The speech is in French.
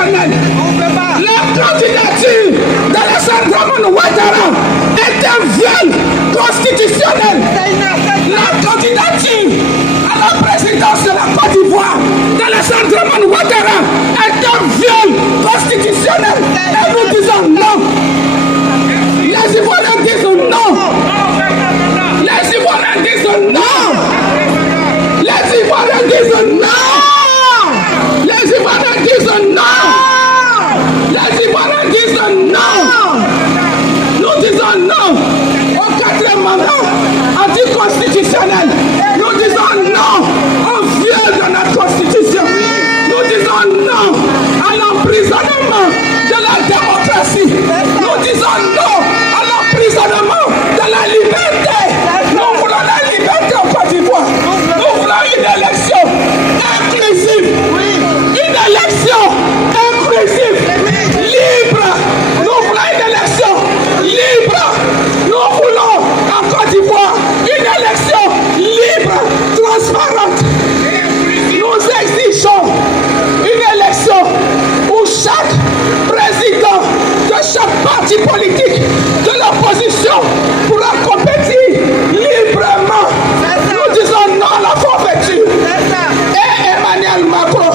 constitutionnelle. La candidature d'Alassane Dramane Ouattara est un viol constitutionnel. La candidature à la présidence de la Côte d'Ivoire d'Alassane Dramane Ouattara est un viol constitutionnel. Et nous disons non. Les Ivoiriens disent non. Les Ivoiriens disent non. Les Ivoiriens disent non. Les Ivoiriens disent non. Les Ivoiriens disent non. Nous disons non au 4e mandat anticonstitutionnel. Nous disons non au viol de notre constitution. Nous disons non à l'emprisonnement de la démocratie. Nous disons non à l'emprisonnement de la liberté. Nous voulons la liberté en Côte d'Ivoire. Nous voulons une élection inclusive. Une élection inclusive. Libre. Nous voulons une élection libre. Nous voulons en Côte d'Ivoire une élection libre, transparente. Nous exigeons une élection où chaque président de chaque parti politique de l'opposition pourra compétir librement. Nous disons non à la forfaiture. Et Emmanuel Macron